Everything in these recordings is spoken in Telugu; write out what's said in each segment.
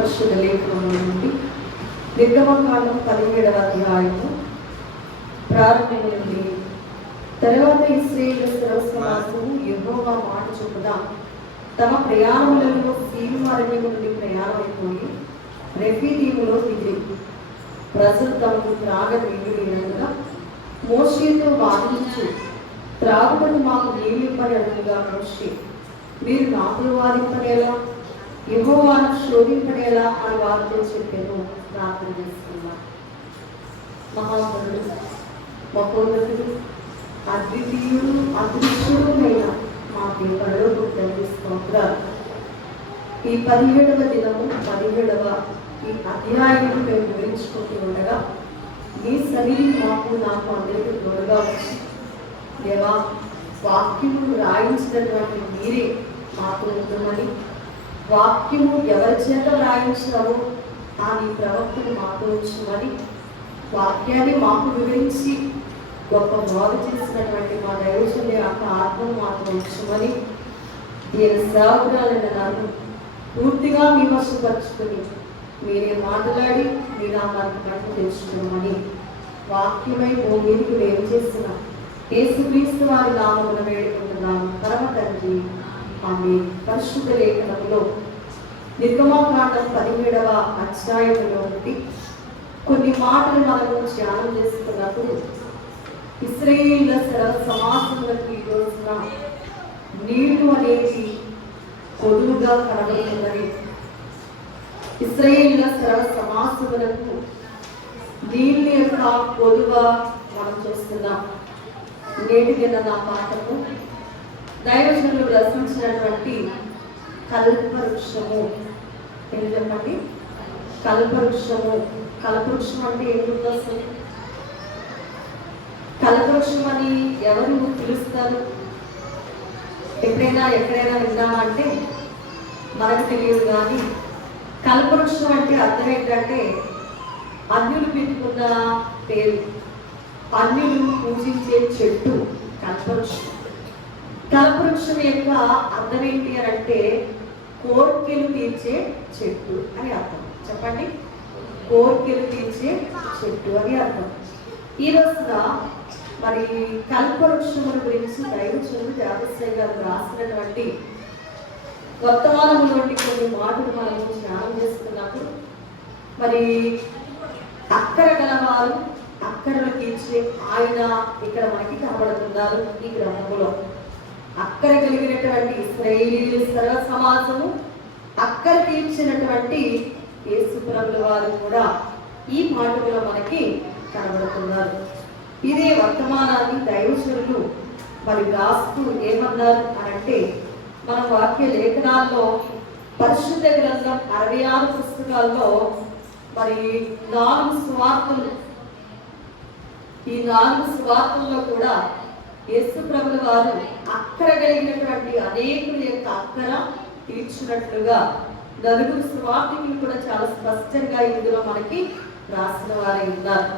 పరిశుద్ధ లేఖనం నుండి నిర్గమకాండం 17వ అధ్యాయము ప్రారంభం నుండి. తరువాత ఇశ్రాయేలు సర్వసమాజము యెహోవా మాట చొప్పున తమ ప్రయాణములలో సీను అరణ్యము నుండి ప్రయాణమైపోయి రెఫీదీములో దిగి ప్రజలు తమకు త్రాగ నీళ్లు లేనందున మోషేతో వాదించు, త్రాగుటకు మాకు నీళ్ళు ఇవ్వని అడుగుగా మోషే, మీరు నాతో వాదింపనేలా, యెహోవాను శోధింపనేలా అని వారితో చెప్పాను. ప్రార్థన చేసుకున్నాం. మహాగణుడు, మహోన్నతుడు, అద్వితీయుడు, అదృశ్యుడైన మా దేవుడు స్తోత్రాలు. ఈ 17వ దినము 17వ ఈ అధ్యాయం మేము వివరించుకుంటూ ఉండగా మీ సన్నిధి నాకు అందరికీ తోడుగా వచ్చి, దేవా, వాక్యము రాయించినటువంటి మీరే మాకు ఉంటుందని, వాక్యము ఎవరి చేత రాయించినారో ఆ నీ ప్రవక్తను మాతో ఉంచమని, వాక్యాన్ని మాకు వివరించి గొప్ప బోధ చేసినటువంటి మా దైవజనుని యొక్క ఆత్మను మాతో ఉంచమని, నేను సేవకురాలైన నన్ను పూర్తిగా మీ వశపరుచుకుని మీరే మాట్లాడి మీ నామాన్ని కట్టు తెచ్చుకోమని వాక్యమై భూమికి వేరు చేసిన యేసుక్రీస్తు వారి నామమున వేడుకుంటున్నాము పరమ తండ్రి, ఆమేన్. పరిశుద్ధ లేఖనంలో నిర్గమకాండం 17వ అధ్యాయంలో నుండి కొన్ని మాటలు మనము ధ్యానం చేసుకున్నప్పుడు, ఇశ్రాయేలు సర్వ సమాజములకు ఈ రోజున నీళ్లు అనేది కొదువుగా కనబడుతున్నది. ఇశ్రాయేలు సర్వ సమాజములకు నీళ్ళ యొక్క కొదువ మనం చూస్తున్నాం. నేటి దిన నా పాఠము దైవజనులు రచించినటువంటి కల్పవృక్షము. ఏం చెప్పండి? కల్పవృక్షము. కల్పవృక్షం అంటే ఏంటో అసలు? కల్పవృక్షం అని ఎవరు పిలుస్తారు? ఎక్కడైనా విన్నామంటే మనకు తెలియదు. కానీ కల్పవృక్షం అంటే అర్థం ఏంటంటే అన్యులు పెట్టుకున్న పేరు, అన్యులు పూజించే చెట్టు కల్పవృక్షం. కల్పవృక్షం యొక్క అర్థం ఏంటి అని అంటే కోర్కెలు తీర్చే చెట్టు అని అర్థం. చెప్పండి, కోర్కెలు తీర్చే చెట్టు అని అర్థం. ఈ రోజున మరి కల్పవృక్షముల గురించి దైవజనుడు జాతశ్రీ గారు రాసినటువంటి వర్తమానంలోని కొన్ని మాటలు మనం ధ్యానం చేసుకున్నప్పుడు, మరి అక్కర గలవారు అక్కరలు తీర్చే ఆయన ఇక్కడ మనకి కనబడుతున్నారు. ఈ గ్రంథములో అక్కర కలిగినటువంటి ఇశ్రాయేలు సర్వ సమాజము, అక్కర తీర్చినటువంటి యేసు ప్రభుల వారు కూడా ఈ మాటలో మనకి కనబడుతున్నారు. ఇదే వర్తమానాన్ని దైవజనులు మరి రాస్తూ ఏమన్నారు అని అంటే, మన వాక్య లేఖనాల్లో పరిశుద్ధ గ్రంథం 66 పుస్తకాల్లో మరి 4 సువార్తలు, ఈ 4 సువార్తల్లో కూడా యేసు ప్రభుల వారు అక్కర కలిగినటువంటి అనేకుల యొక్క అక్కర తీర్చినట్లుగా 4 సువార్తికులు కూడా చాలా స్పష్టంగా ఇందులో మనకి రాసిన వారే ఉన్నారు.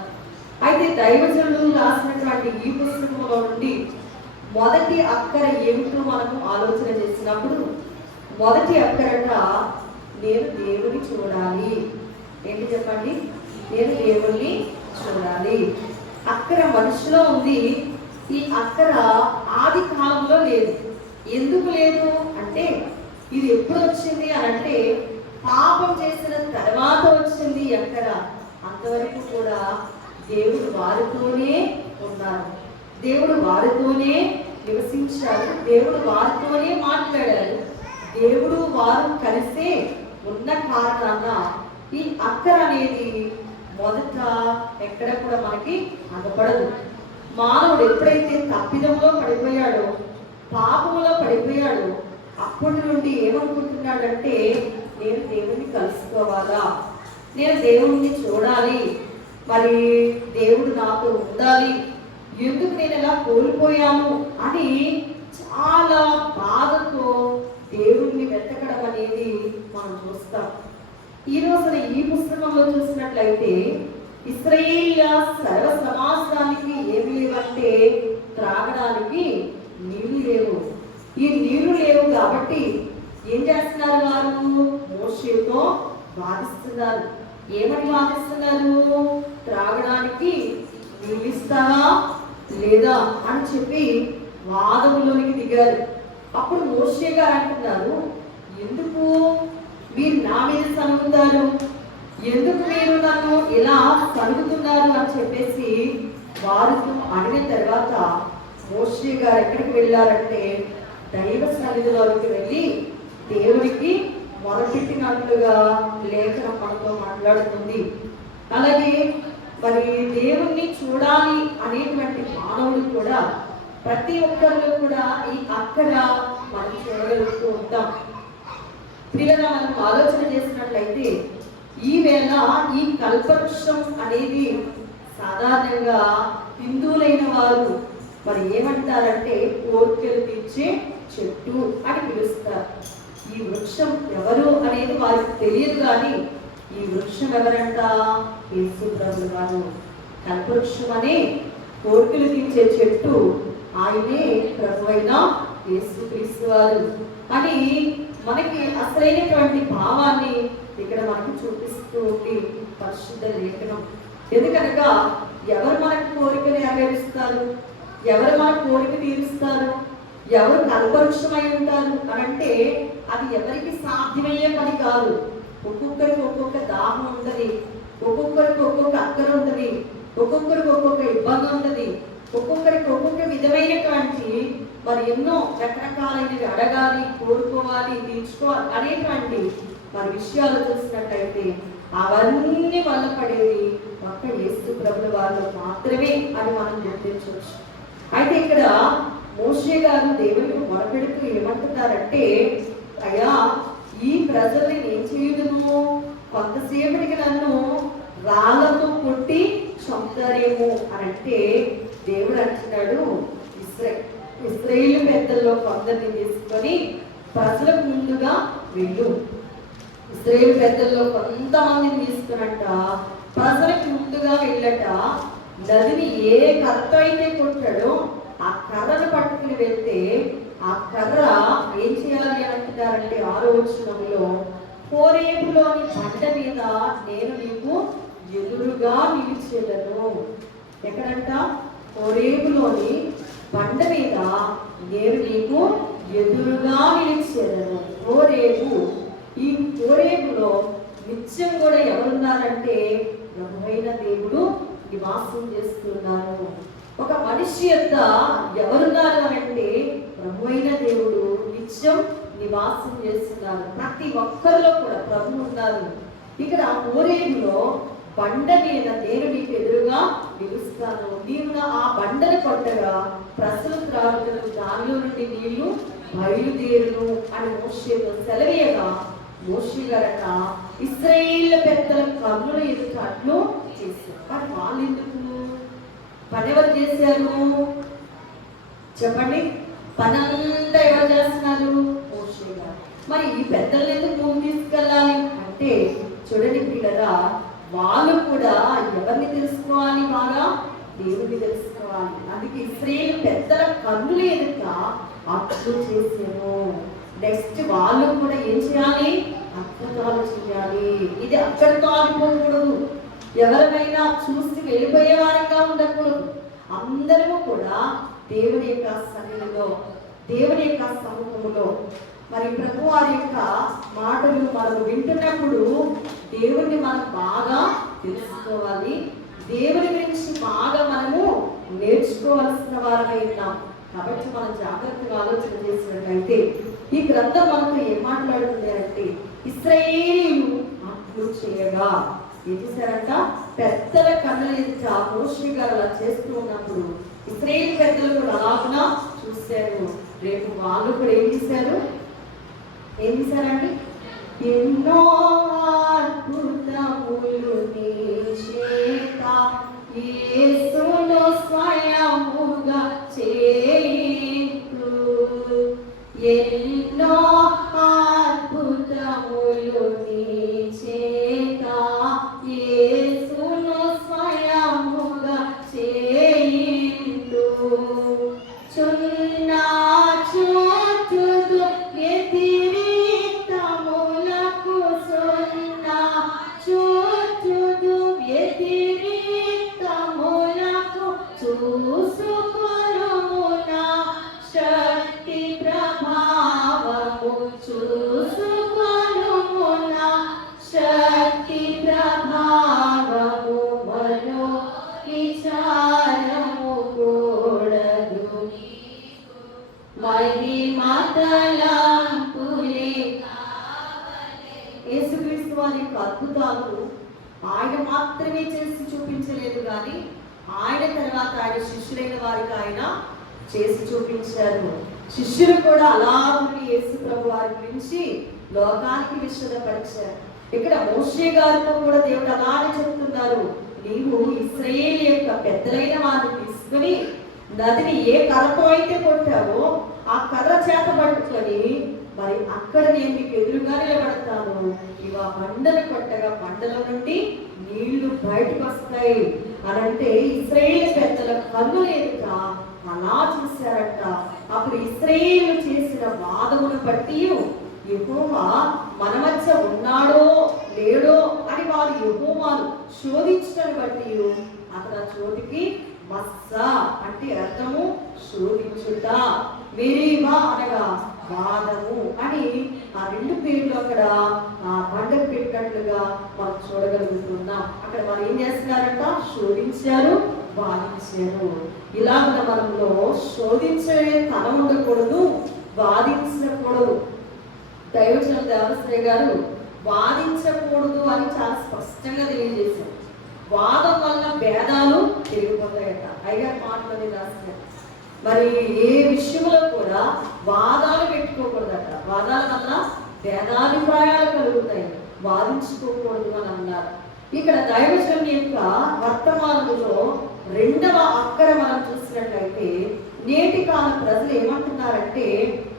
అయితే దైవజనులు రాసినటువంటి ఈ పుస్తకంలో నుండి మొదటి అక్కర ఏమిటో మనము ఆలోచన చేసినప్పుడు, మొదటి అక్కరట నేను దేవుని చూడాలి. ఏంటి చెప్పండి? నేను దేవుణ్ణి చూడాలి. అక్కర మనిషిలో ఉంది. ఈ అక్కర ఆది కాలంలో లేదు. ఎందుకు లేదు అంటే, ఇది ఎప్పుడు వచ్చింది అని అంటే పాపం చేసిన తర్వాత వచ్చింది అక్కర. అంతవరకు కూడా దేవుడు వారితోనే ఉన్నారు, దేవుడు వారితోనే నివసించారు, దేవుడు వారితోనే మాట్లాడారు, దేవుడు వారు కలిసే ఉన్న కారణాన ఈ అక్కర అనేది మొదట ఎక్కడ కూడా మనకి అందపడదు. మానవుడు ఎప్పుడైతే తప్పిదంలో పడిపోయాడో, పాపంలో పడిపోయాడో, అప్పటి నుండి ఏమనుకుంటున్నాడంటే నేను దేవుణ్ణి కలుసుకోవాలా, నేను దేవుణ్ణి చూడాలి, మరి దేవుడు నాతో ఉండాలి, ఎందుకు నేను ఎలా కోల్పోయాను అని చాలా బాధతో దేవుణ్ణి వెతకడం అనేది మనం చూస్తాం. ఈ రోజున ఈ పుస్తకంలో చూసినట్లయితే ఇశ్రాయేలు సర్వ సమాజానికి ఏమి లేవంటే త్రాగడానికి నీళ్లు లేవు. ఈ నీళ్లు లేవు కాబట్టి ఏం చేస్తున్నారు వారు? మోషేతో వాదిస్తున్నారు. ఏమని వాదిస్తున్నారు? త్రాగడానికి నీళ్ళు ఇస్తావా లేదా అని చెప్పి వాదములోనికి దిగారు. అప్పుడు మోషే గారు అంటున్నారు, ఎందుకు మీరు నా మీద సనుగుతారు, ఎందుకు మీరు నన్ను ఇలా సనుగుతున్నారు అని చెప్పేసి వారితో అడిగిన తర్వాత మోషే గారు ఎక్కడికి వెళ్ళారంటే దైవ సన్నిధిలోకి వెళ్ళి దేవుడికి మొరపెట్టినట్లుగా లేఖనం మనతో మాట్లాడుతుంది. అలాగే మరి దేవుణ్ణి చూడాలి అనేటువంటి మానవుడు కూడా ప్రతి ఒక్కరిలో కూడా ఈ అక్కడ మనం చూడగలుగుతూ ఉంటాం. పిల్లగా మనం ఆలోచన చేసినట్లయితే ఈవేళ ఈ కల్పవృక్షం అనేది సాధారణంగా హిందువులైన వారు మరి ఏమంటారంటే కోర్కెలు తీర్చే చెట్టు అని పిలుస్తారు. ఈ వృక్షం ఎవరు అనేది వారికి తెలియదు, కానీ ఈ వృక్షం ఎవరంట? యేసు ప్రభువు వారు. కల్పవృక్షం అనే కోర్కెలు తీర్చే చెట్టు ఆయనే ప్రభువైన యేసుక్రీస్తు వారు అని మనకి అసలైనటువంటి భావాన్ని ఇక్కడ మనకు చూపిస్తూ ఉంది పరిశుద్ధ లేఖనం. ఎందుకనగా ఎవరు మనకు కోరికలు నెరవేరుస్తారు, ఎవరు మన కోరిక తీరుస్తారు, ఎవరు కల్పవృక్షమై ఉంటారు అని అంటే అది ఎవరికి సాధ్యమయ్యే పని కాదు. ఒక్కొక్కరికి ఒక్కొక్క దాహం ఉంటుంది, ఒక్కొక్కరికి ఒక్కొక్క అక్కర ఉంటుంది, ఒక్కొక్కరికి ఒక్కొక్క ఇబ్బంది ఉంటుంది, ఒక్కొక్కరికి ఒక్కొక్క విధమైనటువంటి మరి ఎన్నో రకరకాలైనవి అడగాలి, కోరుకోవాలి, తీర్చుకోవాలి అనేటువంటి మరి విషయాలు చూసినట్టయితే అవన్నీ వల్ల పడేది ఒక్క యేసు ప్రభువు వాళ్ళు మాత్రమే అని మనం గుర్తించవచ్చు. అయితే ఇక్కడ మోషే గారు దేవునికి మొరపెడుతూ ఏమంటున్నారంటే, అయ్యా ఈ ప్రజల్ని నేను చేయదును, కొంతసేపటికి నన్ను రాళ్ళతో కొట్టి చంపుతారేమో అని అంటే దేవుడు అంటున్నాడు, ఇశ్రాయేలు పెద్దల్లో కొందరిని తీసుకొని ప్రజలకు ముందుగా వెళ్ళు. ఇశ్రాయేలు పెద్దల్లో కొంతమందిని తీసుకున్నట్ట ప్రజలకు ముందుగా వెళ్ళట, నదిని ఏ కర్రతో అయితే కొట్టాడో ఆ కర్రను పట్టుకుని వెళ్తే ఆ కర్ర ఏం చేయాలి అంటున్నారంటే 6వ వచనంలో, హోరేబులోని బండ మీద నేను నీకు ఎదురుగా నిలిచేదను. ఎక్కడంట? హోరేబులోని బండ మీద నేను నీకు ఎదురుగా నిలిచేదను. హోరేబు, ఈ హోరేబులో నిత్యం కూడా ఎవరున్నారంటే ప్రభువైన దేవుడు నివాసం చేస్తున్నారు. ఒక మనిషి యొక్క ఎవరున్నారు అంటే ప్రభువైన దేవుడు నిత్యం నివాసం చేస్తున్నారు. ప్రతి ఒక్కరిలో కూడా ప్రభు ఉన్నారు. ఇక్కడ హోరేబులో బండ మీద నేను నీకు ఎదురుగా నిలుస్తాను, నీవు ఆ బండను కొట్టగా ప్రజలు త్రాగుటకు దానిలో నుండి నీళ్లు బయలుదేరును అని మోషేతో సెలవీయగా, మోషే గారట ఇశ్రాయేలు పెద్దల కన్నుల ఎదుట అట్లు చేశారు. మరి వాళ్ళు ఎందుకు పని ఎవరు చేశారు చెప్పండి? పనంతా ఎవరు చేస్తున్నారు? మోషే గారు. మరి ఈ పెద్దలు ఎందుకు ముందు తీసుకెళ్ళాలి అంటే చూడండి పిల్లరా, వాళ్ళు కూడా ఎవరిని తెలుసుకోవాలి? బాగా దేవుడిని తెలుసుకోవాలి. అందుకే ఇశ్రాయేలు పెద్దల కన్నుల ఎదుట అట్లు చేశారు. నెక్స్ట్ వాళ్ళు కూడా ఏం చేయాలి? అద్భుతాలు చేయాలి. ఇది అక్కడితో ఆగిపోకూడదు. ఎవరినైనా చూసి వెళ్ళిపోయే వారంగా ఉండకూడదు. అందరూ కూడా దేవుని యొక్క సన్నిధిలో, దేవుని యొక్క సముఖంలో మరి ప్రభు వారి యొక్క మాటలు మనం వింటున్నప్పుడు దేవుడిని మనం బాగా తెలుసుకోవాలి. దేవుని గురించి బాగా మనము నేర్చుకోవాల్సిన వారమై ఉన్నాం. కాబట్టి మనం జాగ్రత్తగా ఆలోచన చేసినట్లయితే ఈ గ్రంథం మనకు ఏం మాట్లాడుతుంది అంటే, ఇశ్రాయేలీయులు అట్లు చేయగా ఏం చేశారంట? పెద్దల కన్నుల ఎదుట మోషే గారు అలా చేస్తూ ఉన్నప్పుడు ఇశ్రాయేలు పెద్దలు కూడా అలాగునా చూశారు. రేపు వాళ్ళు కూడా ఏం చేశారండి? ఎన్నో అద్భుతములు నీ చేత యేసును స్వయముగా చేయించు, ఎన్నో అద్భుతములు నీ చేత యేసును స్వయముగా చేయించు, చున్నా చుట్టూ వ్యతిరేకములకు సున్నా యొక్క అద్భుతాలు ఆయన మాత్రమే చేసి చూపించలేదు, కానీ ఆయన తర్వాత ఆయన శిష్యులైన వారికి ఆయన చేసి చూపించారు. శిష్యులు కూడా అలాగే యేసు ప్రభు వారి గురించి లోకానికి విశదపరిచారు. ఇక్కడ మోషే గారితో కూడా దేవుడు అలానే చెప్తున్నారు, నీవు ఇశ్రాయేలు యొక్క పెద్దలైన వారిని తీసుకుని నదిని ఏ కర్రతో అయితే కొట్టావో ఆ కర్ర చేత పట్టుకొని మరి అక్కడ నేను మీకు ఎదురుగా నిలబడతాను, ఇవి ఆ బండను కొట్టగా బండల నుండి నీళ్లు బయటకు వస్తాయి అనంటే ఇశ్రాయేలు పెద్దల కన్నుల ఎదుట అలా చూశారట. అప్పుడు ఇశ్రాయేలు చేసిన వాదమును బట్టి యెహోవా మన మధ్య ఉన్నాడో లేడో అని వారు యెహోవాను శోధించడం బట్టి అతను ఆ చోటికి మస్సా అంటే అర్థము శోధించుట, మెరీబా అనగా వాదము అని ఆ రెండు పేర్లు అక్కడ ఆ బండకు పెట్టినట్లుగా మనం చూడగలుగుతున్నాం. అక్కడ వారు ఏం చేస్తున్నారంట, శోధించారు, వాదించారు. ఇలాగ మనలో శోధించే తనం ఉండకూడదు, వాదించకూడదు. దైవజనులు దేవశ్రీ గారు వాదించకూడదు అని చాలా స్పష్టంగా తెలియజేశారు. వాదం వల్ల భేదాలు పెరిగిపోతాయట. అయ్యారు మాటలని రాశారు. మరి ఏ విషయంలో కూడా వాదాలు పెట్టుకోకూడదట. వాదాల వల్ల భేదాభిప్రాయాలు కలుగుతాయి, వాదించుకోకూడదు అని అన్నారు. ఇక్కడ దైవజనుని యొక్క వర్తమానంలో రెండవ అక్కర మనం చూసినట్లయితే నేటి కాల ప్రజలు ఏమంటున్నారంటే,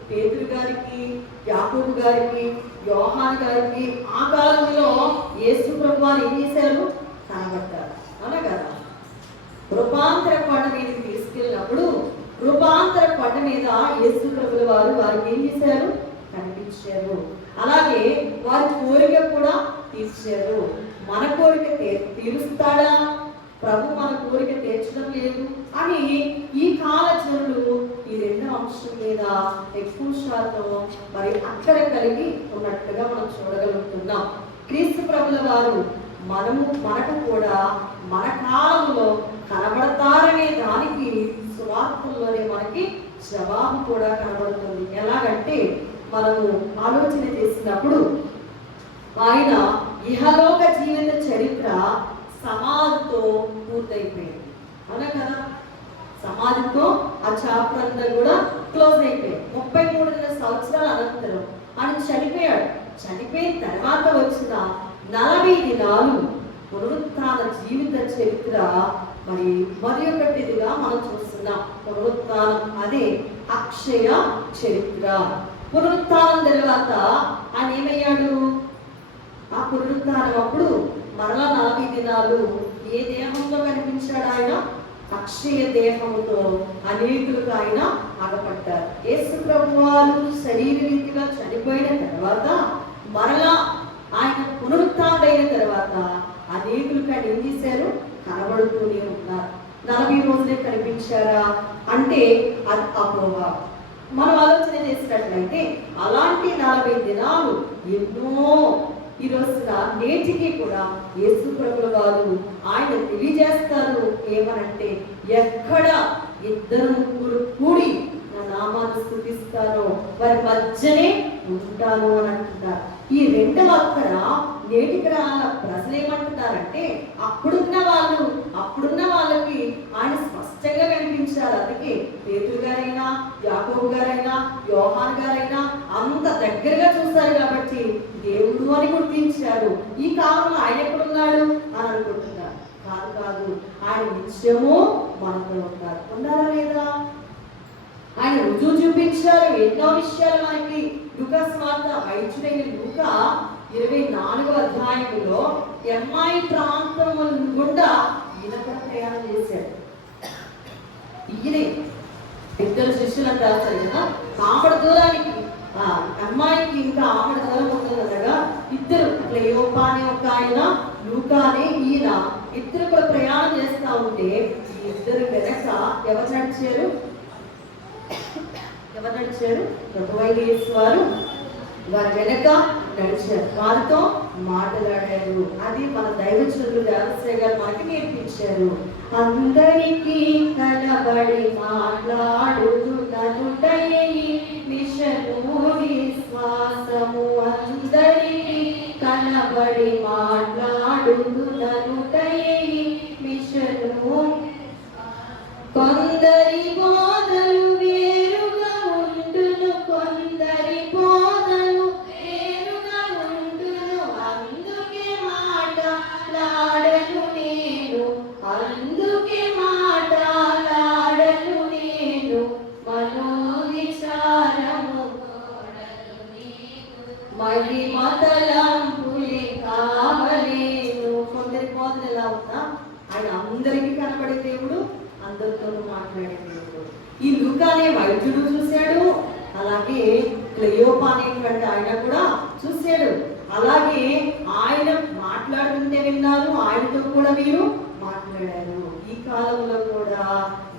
పేతురు గారికి, యాకోబు గారికి, యోహాను గారికి ఆ కాలంలో యేసు ప్రభు వారు ఏం చేశారు, కనబడ్డారు అనగా రూపాంతర కొండ మీదకి తీసుకెళ్ళినప్పుడు రూపాంతర కొండ మీద యేసు ప్రభుల వారు వారికి ఏం చేశారు, కనిపించారు. అలాగే వారి కోరిక కూడా తీర్చారు. మన కోరిక తీరుస్తాడా ప్రభు? మన కోరిక తీర్చడం లేదు అని ఈ కాల జనులు ఈ రెండు అంశం మీద ఎక్కువ శాతం మరి అక్కడ కలిగి ఉన్నట్టుగా మనం చూడగలుగుతున్నాం. క్రీస్తు ప్రభుల వారు మనకు కూడా మన కాలంలో కనబడతారనే దానికి సువార్తల్లోనే మనకి జవాబు కూడా కనబడుతుంది. ఎలాగంటే మనము ఆలోచన చేసినప్పుడు ఆయన ఇహలోక జీవిత చరిత్ర సమాధితో పూర్తయిపోయింది, అవునా కదా? సమాధితో ఆ చాప్టర్ అంతా కూడా క్లోజ్ అయిపోయింది. 33 సంవత్సరాల అనంతరం ఆయన చనిపోయాడు. చనిపోయిన తర్వాత వచ్చిన 40 దినాలు పునరుత్థాన జీవిత చరిత్ర మరి ఒకటిదిగా మనం చూస్తున్నాం. పునరుత్థానం అదే అక్షయ చరిత్ర. పునరుత్థానం తర్వాత ఆయన ఏమయ్యాడు? ఆ పునరుత్థానం అప్పుడు మరలా 40 దినాలు ఏ దేహంలో కనిపించాడు ఆయన? అక్షయ దేహముతో అనేకులకు ఆయన అగపడ్డారు. యేసు ప్రభువారు శరీర రీతిగా చనిపోయిన తర్వాత మరలా ఆయన పునరుత్థానుడైన తర్వాత అనేకులకు ఆయన ఏం చేశారు? కనబడుతూనే ఉన్నారు. 40 రోజులే కనిపించారా అంటే అది అపోహ. మనం ఆలోచన చేసినట్లయితే అలాంటి 40 దినాలు ఎన్నో ఈ రోజున నేటికి కూడా యేసు ప్రభుల వారు ఆయన తెలియజేస్తారు. ఏమనంటే, ఎక్కడ 2-3 కూడి నా నామాన్ని స్తుతిస్తారో వారి మధ్యనే ఉంటాను అని అంటున్నారు. ఈ రెండవ అక్కర నేటికి రాల ప్రజలు ఏమంటున్నారంటే, అప్పుడున్న వాళ్ళకి ఆయన స్పష్టంగా కనిపించారు. అందుకే పేతురు గారైనా, యాకోబు గారైనా, యోహాను గారైనా అంత దగ్గరగా చూస్తారు కాబట్టి దేవుడు అని గుర్తించారు. ఈ కాలంలో ఆయన ఎక్కడున్నాడు అని అనుకుంటున్నారు. కాదు, ఆయన నిత్యము మనతో ఉన్నారు. ఉన్నారా లేదా? ఆయన రుజువు చూపించారు. ఎన్నో విషయాలు మనకి లూకా సువార్త వైద్యుడైన లూకా 24వ అధ్యాయంలో ఎమ్మాయి ప్రాంతం గుండా ఈయన ప్రయాణం చేశాడు. ఈయనే ఇద్దరు శిష్యులను రాశారు కదా. ఆమెడ దూరానికి అమ్మాయికి ఇంకా ఆమెడ దూరం ఉంటుందనగా ఇద్దరు క్లెయోపా అనే ఒక ఆయన, లూకా అనే ఈయన ఇద్దరు కూడా ప్రయాణం చేస్తా ఉంటే ఈ ఇద్దరు వెనక ఎవరు నడిచారు? ప్రభువైన యేసు వారు వారి వెనక నడిచారు, వారితో మాట్లాడారు. అది మన దైవజనులు దేవశ్రీ గారు మనకి నేర్పించారు. అందరికీ కనబడి మాట్లాడుతున్ననుటయే విషము విశ్వాసము, అందరికీ కనబడి నిలబడి మాట్లాడుతున్ననుటయే మిషను. కొందరి బోధలు వేరుగా ఉండును, కొందరి బోధలు వేరుగా ఉండును, అందుకే మాటలాడను నేను, అందుకే మాటలాడను నేను, మనోవిచారము మహిమ తలంపులే కావలేను. కొందరి బోధన ఎలా ఉన్నా ఆయన అందరికీ కనబడే దేవుడు, అందరితోనూ మాట్లాడే దేవుడు. ఈ లూకా అనే వైద్యుడు చూశాడు, అలాగే క్లెయోపా అనేటువంటి ఆయన కూడా చూశాడు. అలాగే ఆయన మాట్లాడుతుంటే విన్నారు, ఆయనతో కూడా వీరు మాట్లాడారు. ఈ కాలంలో కూడా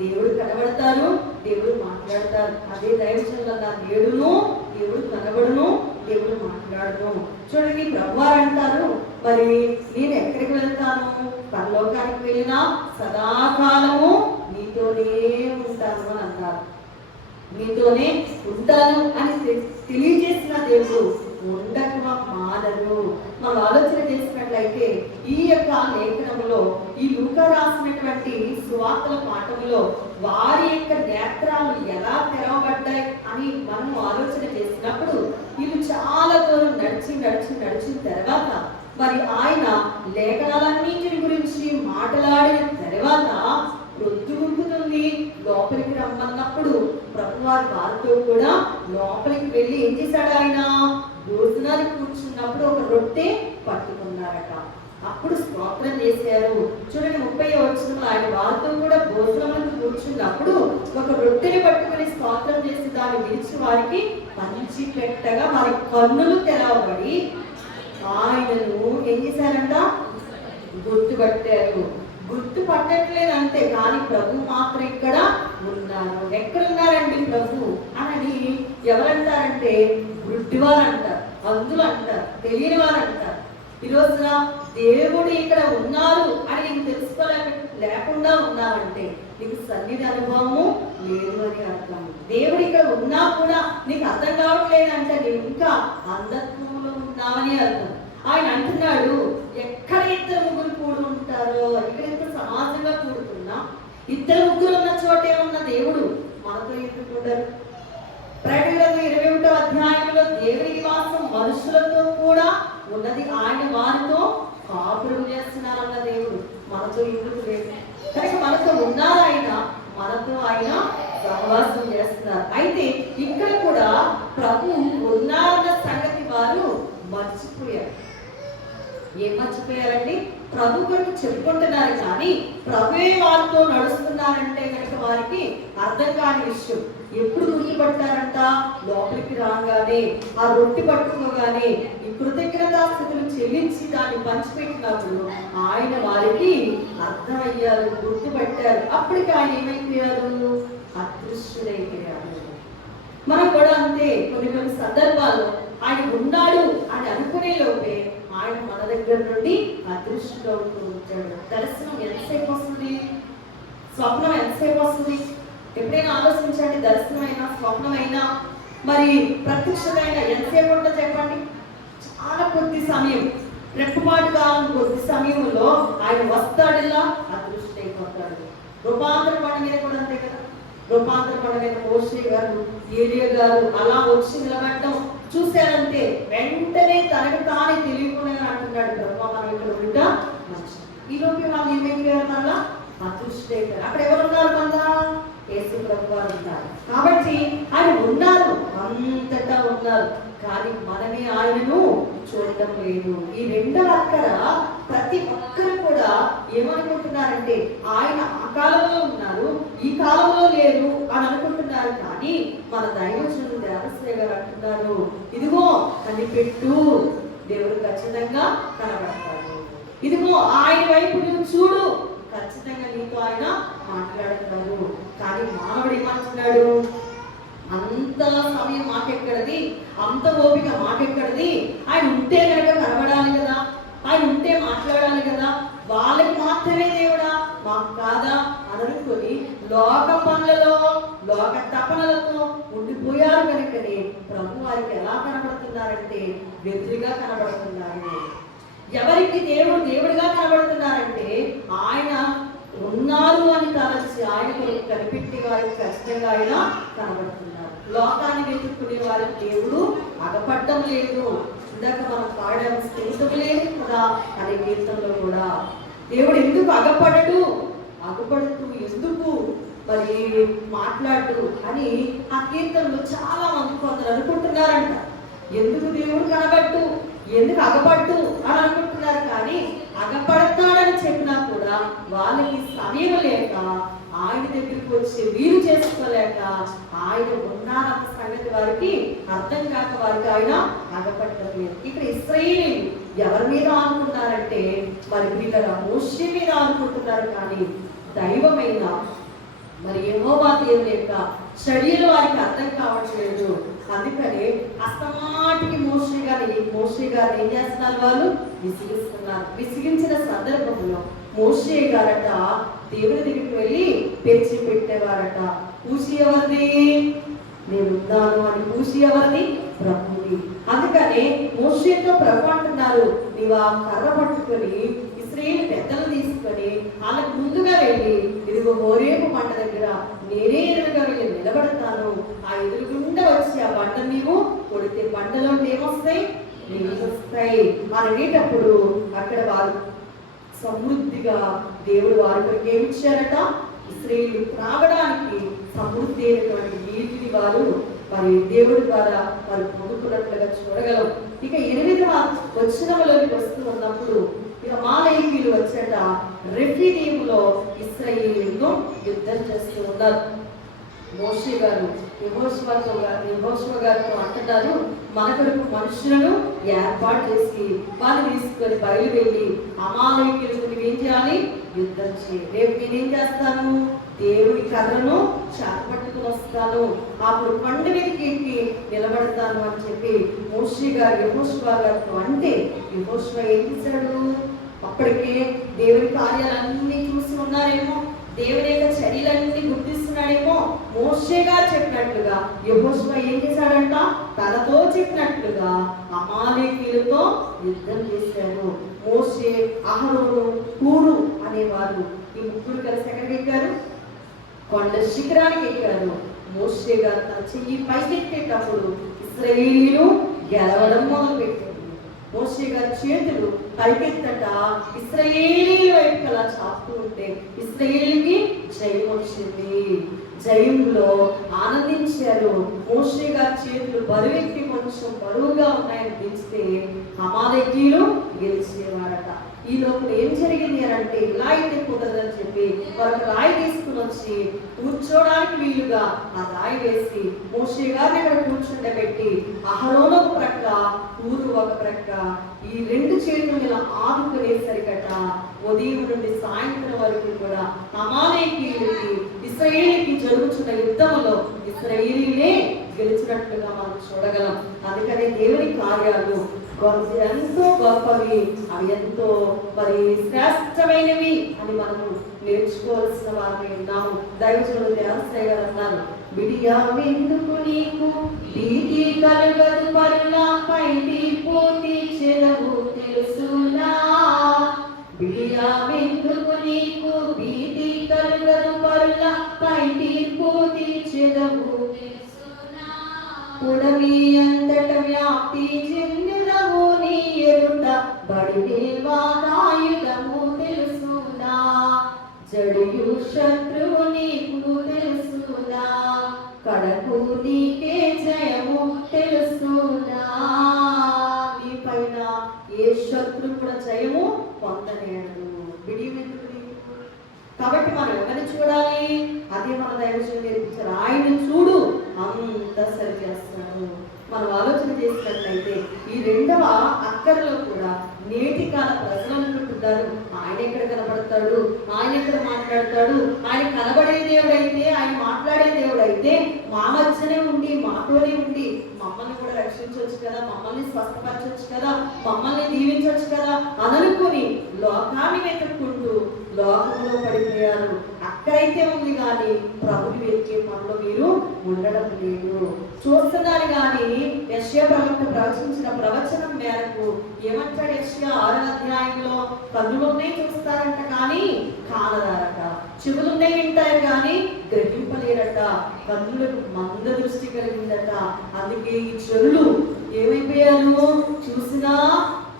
దేవుడు కనబడతారు, దేవుడు మాట్లాడతారు. అదే దైవజనులు నేడును దేవుడు కనబడును, దేవుడు మాట్లాడును. చూడండి, ప్రభువారు అంటారు, మరి నేను ఎక్కడికి వెళ్తాను, పరలోకానికి వెళ్ళినా సదాకాలము నీతోనే ఉంటాను అని అంటారు. మీతోనే ఉంటాను అని తెలియజేసిన దేవుడు ఉండక మానరు. మనం ఆలోచన చేసినట్లయితే ఈ యొక్క లేఖనంలో, ఈ లూకా రాసినటువంటి సువార్తల పాఠంలో వారి యొక్క నేత్రాలు ఎలా తెరవబడ్డాయి అని మనం ఆలోచన చేసినప్పుడు, వీళ్ళు చాలా దూరం నడిచిన తర్వాత మరి ఆయన లేఖనాలన్నింటిని గురించి మాట్లాడిన తర్వాత రొద్దుగుంటుంది, లోపలికి రమ్మన్నప్పుడు ప్రభువారి వారితో కూడా లోపలికి వెళ్ళి ఏం చేశాడు, ఆయన భోజనానికి కూర్చున్నప్పుడు ఒక రొట్టె పట్టుకున్నారట. అప్పుడు స్తోత్రం చేశారు. చూడండి, 30వ వచనంలో ఆయన వారితో కూడా భోజనానికి కూర్చున్నప్పుడు ఒక రొట్టెని పట్టుకుని స్తోత్రం చేసి దాన్ని విరిచి వారికి పంచి పెట్టగా వారి కన్నులు తెరవబడి ఆయనను ఏం చేశారంట, గుర్తుపట్టారు. గుర్తు పట్టట్లేదు అంతే, కానీ ప్రభు మాత్రం ఇక్కడ ఉన్నారు. ఎక్కడున్నారండి ప్రభు అని ఎవరంటారంటే గుడ్డివారు అంటారు, అందులు అంటారు, తెలియని వారు అంటారు. ఈరోజున దేవుడు ఇక్కడ ఉన్నారు అని నీకు లేకుండా ఉన్నావంటే నీకు సన్నిధి అనుభవము లేదు అని అర్థం. దేవుడు ఇక్కడ ఉన్నా కూడా నీకు అర్థం కావట్లేదంటే నీవు ఇంకా అంధత్వంలో ఉన్నావని అర్థం. ఆయన అంటున్నాడు, ఎక్కడ ఇద్దరు ముగ్గురు కూడి ఉంటారో, ఇక్కడ ఎంత సమాజంగా కూడుతున్నా ఇద్దరు ముగ్గురు ఉన్న చోటే ఉన్న దేవుడు మనతో ఎందుకు ఉండరు? ప్రకటన 21వ అధ్యాయంలో దేవుని నివాసం మనుషులతో కూడా ఉన్నది, ఆయన వారితో కాపురం చేస్తున్నారన్న దేవుడు మనతో ఎందుకు లేదు? కనుక మనతో ఉన్నారు ఆయన, మనతో ఆయన సహవాసం చేస్తున్నారు. అయితే ఇక్కడ కూడా ప్రభు ఉన్నారన్న సంగతి వారు మర్చిపోయారు. ఏం మర్చిపోయారండి? ప్రభు కొరకు చెప్పుకుంటున్నారు, కానీ ప్రభువే వారితో నడుస్తున్నారంటే కనుక వారికి అర్థం కాని విషయం. ఎప్పుడు గుర్తుపట్టారంట? లోపలికి రాగానే, ఆ రొట్టె పట్టుకోగానే ఈ కృతజ్ఞతాస్థుతులు చెల్లించి దాన్ని పంచిపెట్టినప్పుడు ఆయన వారికి అర్థమయ్యారు, గుర్తుపట్టారు. అప్పటికి ఆయన ఏమైపోయారు? అదృశ్యుడైపోయారు. మనం కూడా అంతే, కొన్ని సందర్భాల్లో ఆయన ఉన్నాడు అని అనుకునే లోపే ఆయన మన దగ్గర నుండి అదృశ్యుడవుతూ ఉంటాడు. దర్శనం ఎంతసేపు వస్తుంది? స్వప్నం ఎంతసేపు వస్తుంది? ఎప్పుడైనా ఆలోచించండి, దర్శనమైనా స్వప్నమైనా మరి ప్రత్యక్షమైన ఎంతసేపు ఉంటుందో చెప్పండి? చాలా కొద్ది సమయం, రెప్పపాటుగా కొద్ది సమయంలో ఆయన వస్తాడల్లా అదృశ్యుడైపోతాడు. రూపాంతర పండ మీద కూడా అంతే కదా. రూపాంతర పండ మీద మోషే గారు, ఏలియా గారు అలా వచ్చి నిలబడటం చూశారంటే వెంటనే తనకు తానే తెలియకుండా అంటున్నాడు, బ్రహ్మ మనం ఇక్కడ ఉంటా మంచి. ఈ లోపే వాళ్ళు ఏమైపోయారు? మళ్ళా అదృష్టిపోయారు. అక్కడ ఎవరున్నారు? మళ్ళా యేసు ప్రభు వారు ఉన్నారు. కాబట్టి ఆయన ఉన్నారు, అంతటా ఉన్నారు, కానీ మనమే ఆయనను చూడటం లేదు. ఈ రెండవ అక్కడ ప్రతి ఒక్కరు కూడా ఏమనుకుంటున్నారంటే ఆయన ఆ కాలంలో ఉన్నారు, ఈ కాలంలో లేరు అని అనుకుంటున్నారు. కానీ మన దైవజనులు దేవశ్రీ గారు అంటున్నారు, ఇదిగో కనిపెట్టు, దేవుడు ఖచ్చితంగా కనబడతాడు. ఇదిగో ఆయన వైపు నువ్వు చూడు, ఖచ్చితంగా నీతో ఆయన మాట్లాడుతున్నారు. కానీ మానవుడు ఏమంటున్నాడు? అంత సమయం మాకెక్కడది, అంత ఓపిక మాకెక్కడది, ఆయన ఉంటే కనుక కనబడాలి కదా, ఆయన ఉంటే మాట్లాడాలి కదా, వాళ్ళకి మాత్రమే దేవుడా, మాకు కాదా అని అనుకొని లోక పనులలో లోక తపనలతో ఉండిపోయారు. కనుకనే ప్రభు వారికి ఎలా కనబడుతున్నారంటే వెతులుగా కనబడుతున్నారు. ఎవరికి దేవుడిగా కనబడుతున్నారంటే ఆయన ఉన్నారు అని తలచి ఆయన కనిపెట్టి వారికి ఖచ్చితంగా ఆయన కనబడుతున్నారు. లోకాన్ని వెతుక్కునే వారికి దేవుడు అగపడటం లేదు. ఇందాక మనం పాడాము, స్థితం లేదు కదా అనే కీర్తనలో కూడా దేవుడు ఎందుకు అగపడడు, అగపడుతూ ఎందుకు మరి మాట్లాడు అని ఆ కీర్తనలో చాలా మంది కొందరు అనుకుంటున్నారంట. ఎందుకు దేవుడు కనబట్టు, ఎందుకు అగపట్టు అని అనుకుంటున్నారు. కానీ అగపడతాడని చెప్పినా కూడా వాళ్ళకి సమయం లేక, ఆయన దగ్గరికి వచ్చి వీలు చేసుకోలేక, ఆయన ఉన్నారన్న సంగతి వారికి అర్థం కాక వారికి ఆయన అగపట్టలేదు. ఇక్కడ ఇశ్రాయేలీయులు ఎవరి మీద అనుకుంటున్నారంటే మరి వీళ్ళ మోషే మీద అనుకుంటున్నారు. కానీ దైవమైన మరి యెహోవా దేవుని యొక్క చర్యలు వారికి అర్థం కావట్లేదు. అందుకని అస్తమాటికి మోషే గారు ఏం చేస్తున్నారు, వాళ్ళు విసిగిస్తున్నారు. విసిగించిన సందర్భంలో మోషే గారట దేవుని దగ్గరికి వెళ్ళి పేర్చి పెట్టేవారట. పూసి ఎవరిది, నేనున్నాను అని. పూసి ఎవరిది, ప్రభుని. అందుకనే మోషేతో ప్రభు అంటున్నారు, నీవు ఆ కర్ర పట్టుకొని ఇశ్రాయేలు పెద్దలు తీసుకొని వాళ్ళకు ముందుగా వెళ్ళి, ఇదిగో హోరేబు బండ దగ్గర నేనే ఎదురుగా వెళ్ళి నిలబడతాను, ఆ ఎదురుగుండా వచ్చి ఆ బండ నీవు కొడితే బండలో ఏమొస్తాయి, నీళ్ళు వస్తాయి అనేటప్పుడు అక్కడ వారు సమృద్ధిగా దేవుడు వారికి ఏమిచ్చారట, ఇశ్రాయేలు త్రాగడానికి సమృద్ధి అయినటువంటి నీటిని వారు మరి దేవుడి ద్వారా వారు పొందుకున్నట్లుగా చూడగలం. ఇక 8వ వచనంలోకి వస్తూ ఉన్నప్పుడు ఇక అమాలేకీయులు వచ్చేట రెఫీదీములో ఇశ్రాయేలీయులతో యుద్ధం చేస్తూ ఉన్నారు. మోషే గారు యెహోషువ గారితో అంటున్నారు, మన కొరకు మనుషులను ఏర్పాటు చేసి వాళ్ళు తీసుకొని బయలు వెళ్ళి అమాలేకీయులకు నువ్వేం చేయాలి, యుద్ధం చేయాలి. రేపు నేనేం చేస్తాను, దేవుడి కర్రను చేపట్టుకుని వస్తాను, అప్పుడు కొండ మీదకి ఎక్కి నిలబడతాను అని చెప్పి మోషే గారు యెహోషువ గారితో అంటే, యెహోషువ ఏం చేశాడు, అప్పటికే దేవుని కార్యాలన్నీ చూసి ఉన్నారేమో, దేవుని యొక్క చర్యలన్నీ గుర్తిస్తున్నాడేమో. మోషే గారు చెప్పినట్లుగా యెహోషువ ఏం చేశాడంట, తనతో చెప్పినట్లుగా అమాలేకీయులతో యుద్ధం చేశాడు. మోషే, అహరోను, హూరు అనేవారు ఈ ముగ్గురు కలిసి ఎక్కడికి ఎక్కారు, కొండ శిఖరానికి ఎక్కారు. మోషే గారు తన చెయ్యి పైకెత్తేటప్పుడు ఇశ్రాయేలీయులు గెలవడం మొదలుపెట్టారు. మోషే గారి చేతులు పైకెత్తట ఇశ్రాయేలీయుల వైపు అలా చాపుతూ ఉంటే ఇశ్రాయేలుకి జయం వచ్చింది. జయంలో ఆనందించారు. మోషే గారి చేతులు బరువెక్కి కొంచెం బరువుగా ఉన్నాయని దించితే అమాలేకీయులు గెలిచేవారట. ఈ లోపల ఏం జరిగింది అని అంటే, ఇలా అయితే కుదరదని చెప్పి వారు రాయి తీసుకుని వచ్చి కూర్చోడానికి వీలుగా ఆ రాయి వేసి మోషే గారిని అక్కడ కూర్చుండబెట్టి అహరోను ఒక ప్రక్క, హూరు ఒక ప్రక్క, ఈ రెండు చేతులు ఇలా ఆదుకునేసరికట ఉదయం నుండి సాయంత్రం వరకు కూడా అమాలేకీయులకి ఇశ్రాయేలుకి జరుగుతున్న యుద్ధంలో ఇశ్రాయేలీయులే గెలిచినట్లుగా మనం చూడగలం. అందుకనే దేవుని కార్యాలు ఎంతో గొప్పవి, అవి ఎంతో మరి శ్రేష్టమైనవి అని మనము నేర్చుకోవాల్సిన వారిని ఉన్నాము. దైవజనుడు దేవశ్రయ గారు అన్నారు, బిడియా ఎందుకు నీకు భీతి కలుగదు, పరులపై తీర్పు తీర్చెదవు తెలుసునా. బిడియా ఎందుకు నీకు భీతి కలుగదు, పరులపై తీర్పు తీర్చెదవు తెలుసునా. పుడమి అంతట వ్యాప్తి చెందినవు, నీ ఎదుట బడి వాయుధము తెలుసునా. జడియు శత్రువు నీకు తెలుసునా, కడకు నీకే జయము తెలుసునా. నీ పైన ఏ శత్రు కూడా జయము పొందలేడు. బిడియం ఎందుకు నీకు? కాబట్టి మనం ఎవరిని చూడాలి, అదే మన దైవజనుడు నేర్పించారు. ఆయన చూడు అంత సరి చేస్తాడు. మనం ఆలోచన చేసినట్లయితే ఈ 2వ అక్కరలో కూడా నేటి కాల ప్రజలు అనుకుంటున్నారు, ఆయన ఎక్కడ కనబడతాడు, ఆయన ఎక్కడ మాట్లాడతాడు, ఆయన కనబడే దేవుడైతే, ఆయన మాట్లాడే దేవుడైతే మా మధ్యనే ఉండి మాతోనే ఉండి మమ్మల్ని కూడా రక్షించవచ్చు కదా, మమ్మల్ని స్వస్థపరచవచ్చు కదా, మమ్మల్ని దీవించవచ్చు కదా అని అనుకుని లోకాన్ని వెతుక్కుంటూ లోకంలో పడిపోయారు. అక్కడైతే ఉంది కానీ ప్రభుని వెతికే పనిలో మీరు ఉండడం లేదు. చూస్తున్నారు కానీ యెషయా ప్రవక్త ప్రవచించిన ప్రవచనం మేరకు ఏమంటాడు యెషయా 6వ అధ్యాయంలో? కన్నులున్నాయి చూస్తారంట కానీ కానరారట, చెవులున్నాయి వింటారు కానీ గ్రహింపలేరట, కన్నులకు మంద దృష్టి కలిగిందట. అందుకే ఈ చెవులు ఏమైపోయారు? చూసినా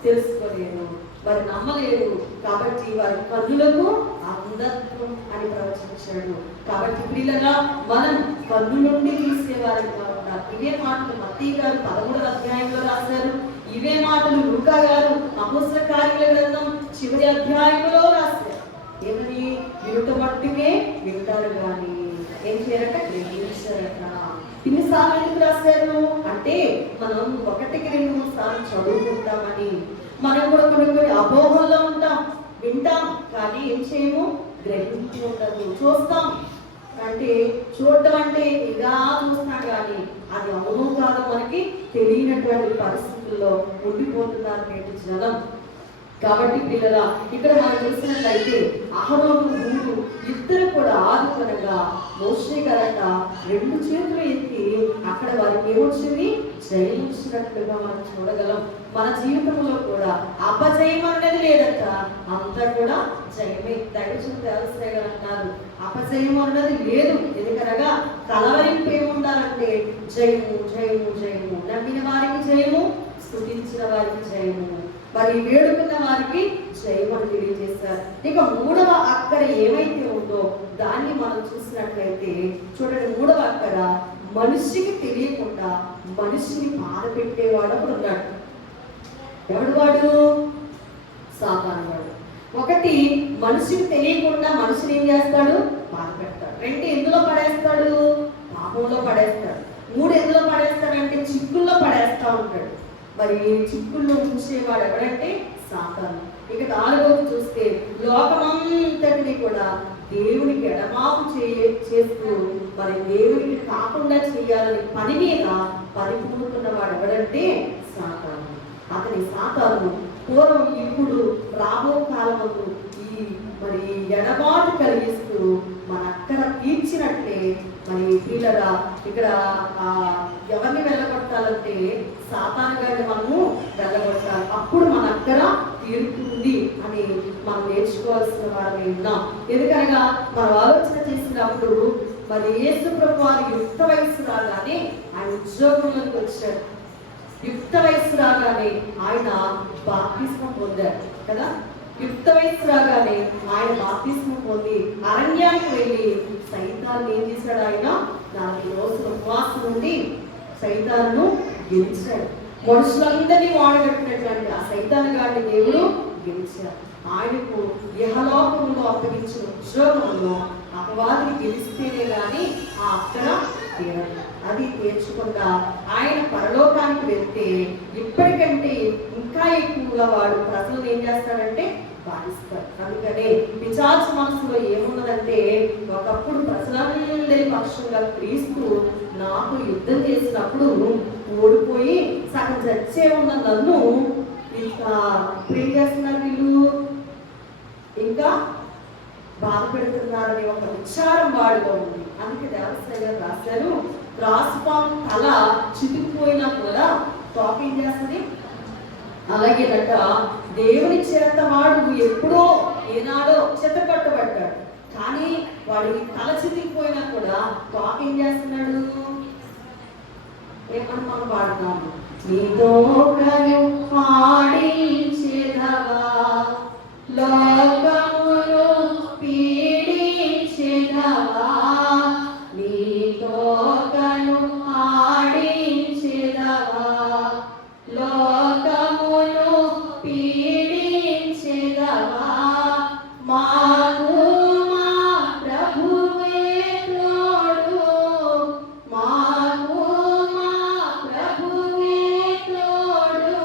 తెలుసుకోలేరు, వారు నమ్మలేరు. కాబట్టి వారి కన్నులకు అంధత్వం అని ప్రవచించాడు. కాబట్టి పిల్లగా మనం కన్ను నుండి చూసేవారిగా ఉన్నారు. ఇవే మాటలు మత్తయి గారు 13వ అధ్యాయంలో రాశారు. ఇవే మాటలు లూకా గారు అపోస్తల కార్యాల గ్రంథం చివరి అధ్యాయంలో రాశారు. ఏమని? వినుట మట్టుకే వింటారు కానీ ఏం చేయాలంటే గ్రహించారట. ఇన్నిసార్లు ఎందుకు రాశారు అంటే మనం 1-2-3 సార్లు చదువుకుంటామని. మనం కూడా కొన్ని అపోహల్లో ఉంటాం, వింటాం కానీ ఏం చేయము, గ్రహించి ఉండదు. చూస్తాం అంటే చూడటం అంటే ఇలా చూస్తున్నాం కానీ అది అవును కాదు మనకి తెలియనటువంటి పరిస్థితుల్లో ఉండిపోతున్నారు నేటి జనం. కాబట్టి పిల్లల ఇక్కడ మనం చూసినట్లయితే అహరోను హూరు ఇద్దరు కూడా ఆదుకనగా మోషే గారట 2 చేతులు ఎత్తి అక్కడ వారికి ఏమొచ్చింది? జయం ఇచ్చినట్లుగా మనం చూడగలం. మన జీవితంలో కూడా అపజయం అనేది లేదట, అంతా కూడా జయమే. దైవజనులు దేవశ్రీ గారు అంటారు అపజయం అన్నది లేదు. ఎందుకనగా కలవరింపు ఏముండాలంటే జయము జయము జయము, నమ్మిన వారికి జయము, స్తుతించిన వారికి జయము, మరి వేడుకున్న వారికి జయమని తెలియజేశారు. ఇక 3వ అక్కర ఏమైతే ఉందో దాన్ని మనం చూసినట్లయితే చూడండి, 3వ అక్కర మనిషికి తెలియకుండా మనిషిని బాధ పెట్టేవాడు ఒకడు ఉన్నాడు. ఎవడు వాడు? సాతాను వాడు. 1 మనిషికి తెలియకుండా మనిషిని ఏం చేస్తాడు? బాధ పెడతాడు. 2 ఎందులో పడేస్తాడు? పాపంలో పడేస్తాడు. 3 ఎందులో పడేస్తాడంటే చిక్కుల్లో పడేస్తా ఉంటాడు. మరి చిక్కుల్లో చూసేవాడు ఎవడంటే సాతాను. ఇక 4వది చూస్తే లోకమంతటిని కూడా దేవునికి ఎడమాపు చేస్తూ మరి దేవునికి కాకుండా చేయాలని పని మీద పరిపూర్ణవాడు ఎవడంటే సాతాను. అతని సాతాను పూర్వం ఇప్పుడు రాబో కాలమందు ఈ మరి ఎడబాటు కలిగిస్తూ మన అక్కడ తీర్చినట్లే మరి పిల్లరా ఇక్కడ ఎవరిని వెళ్ళగొట్టాలంటే సాతాను గారిని మనము వెళ్ళగొట్టాలి. అప్పుడు మన అక్కడ తీరుతుంది అని మనం నేర్చుకోవాల్సిన వారిని ఉన్నాం. ఎందుకనగా మనం ఆలోచన చేసినప్పుడు మరి యేసు ప్రభు వారి యుక్త వయసు రాగానే ఆయన ఉద్యోగంలోకి వచ్చాడు. యుక్త వయసు రాగానే ఆయన బాప్తిస్మం పొందారు కదా. యుక్త వయసు రాగానే ఆయన బాప్తిస్మం పొంది అరణ్యానికి వెళ్ళి సైతాన్ని ఏం చేశాడు? ఆయన 40 రోజులు ఉపవాసం ఉండి సైతాను గెలిచాడు. మనుషులందరినీ వాడగట్టినటువంటి ఆ సైతాను గారిని దేవుడు గెలిచాడు. ఆయనకు ఇహలోకంలో అప్పగించిన ఉద్యోగంలో అపవాదిని గెలిస్తేనే కానీ ఆ అక్కర తీరదు. అది తీర్చకుండా ఆయన పరలోకానికి వెళ్తే ఇప్పటికంటే ఇంకా ఎక్కువగా వాడు ప్రజలను ఏం చేస్తాడంటే బాధిస్తాడు. అందుకనే పిశాచు మనసులో ఏమున్నదంటే ఒకప్పుడు ప్రజలందరి పక్షంగా క్రీస్తు నాకు యుద్ధం చేసినప్పుడు ఓడిపోయి సగం చచ్చే ఉన్న నన్ను ఇంకా ఏం చేస్తున్నారు వీళ్ళు, ఇంకా బాధ పెడుతున్నారనే ఒక విచారం వాడిలో ఉంది. అందుకే దేవస్థాయి గారు రాశారు, రాసుపాము తల చితికిపోయినా కూడా తోక ఏం చేస్తుంది? అలాగేనట దేవుని చేత వాడు ఎప్పుడో ఏనాడో చెత్త కట్టబడ్డాడు, కానీ వాడికి తల చితికిపోయినా కూడా తోక ఏం చేస్తున్నాడు? ఏమని మనం పాడుతాము? నీతో పాడించేదవా లోకమును పీడించేదవా, నీతో ఆడించేదవా లోకమును పీడించేదవా, మాకు మా ప్రభువే తోడు, మాకు మా ప్రభువే తోడు,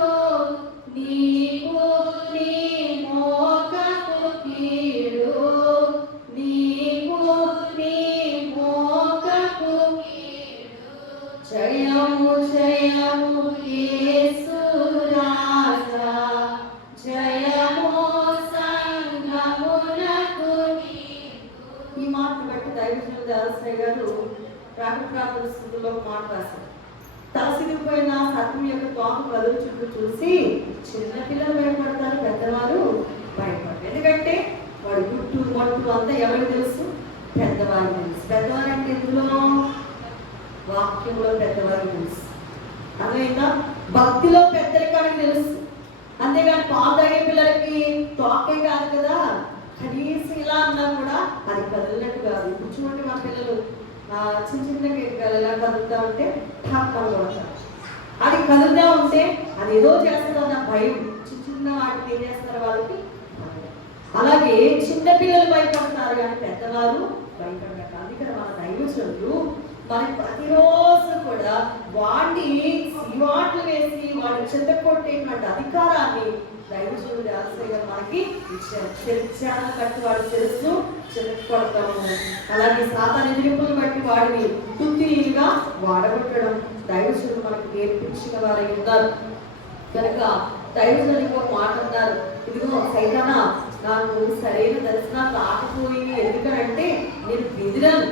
నీకు నీ మోకపు కీడు, నీకు నీ మోకపు కీడు, జయము జయము యేసు రాజా, జయము సంఘమునకు నీకు. ఈ మాట బట్టి దైవజనులు దేవశ్రీ గారు ప్రార్థన స్థితిలో మాట రాశారు. తలసిరిగిపోయిన సర్పం యొక్క తోక కదులు చుట్టూ చూసి చిన్నపిల్లలు భయపడతారు, పెద్దవారు భయపడతారు. ఎందుకంటే వాడు గుట్టు మొట్టు అంతా ఎవరికి తెలుసు? పెద్దవారికి తెలుసు. పెద్దవారు అంటే ఇందులో వాక్యంలో పెద్దవారికి తెలుసు. అదేనా భక్తిలో పెద్దరికానికి తెలుసు. అంతేగాని పాలు తాగే పిల్లలకి తోకే కాదు కదా, కనీసం ఇలా అన్నా కూడా అది కదిలినట్టు కాదు. ఇప్పుడు చూడండి మా పిల్లలు చిన్న చిన్న కేకాలు ఎలా కదులుతా ఉంటే ఠాక్కాలు కొడతారు. అది కదులుతా ఉంటే అది ఏదో చేస్తుందన్న భయం. చిన్న చిన్న వాటికి ఏం చేస్తారు వాళ్ళకి? అలాగే చిన్నపిల్లలు భయపడతారు కానీ పెద్దవారు భయపడతారు. అందుకని మన దైవజనులు మనకి ప్రతిరోజు కూడా వాడిని సివాట్లు వేసి వాడిని చెత్త కొట్టేటువంటి అధికారాన్ని దైవజనుడు ఆశ్రయంగా మనకి ఇచ్చారు. చర్చాలను బట్టి వాడు తెలుసు చెత్త కొడతాము. అలాగే సాతాను ఎదిరింపులు బట్టి వాడిని తుత్తిగా వాడగొట్టడం దైవజనుడు మనకి నేర్పించిన వారై ఉన్నారు. కనుక దైవజనుడికి ఒక మాట అన్నారు, ఇదిగో సైతానా నాకు సరైన దర్శనాలు రాకపోయి, ఎందుకనంటే నేను బెదిరాను,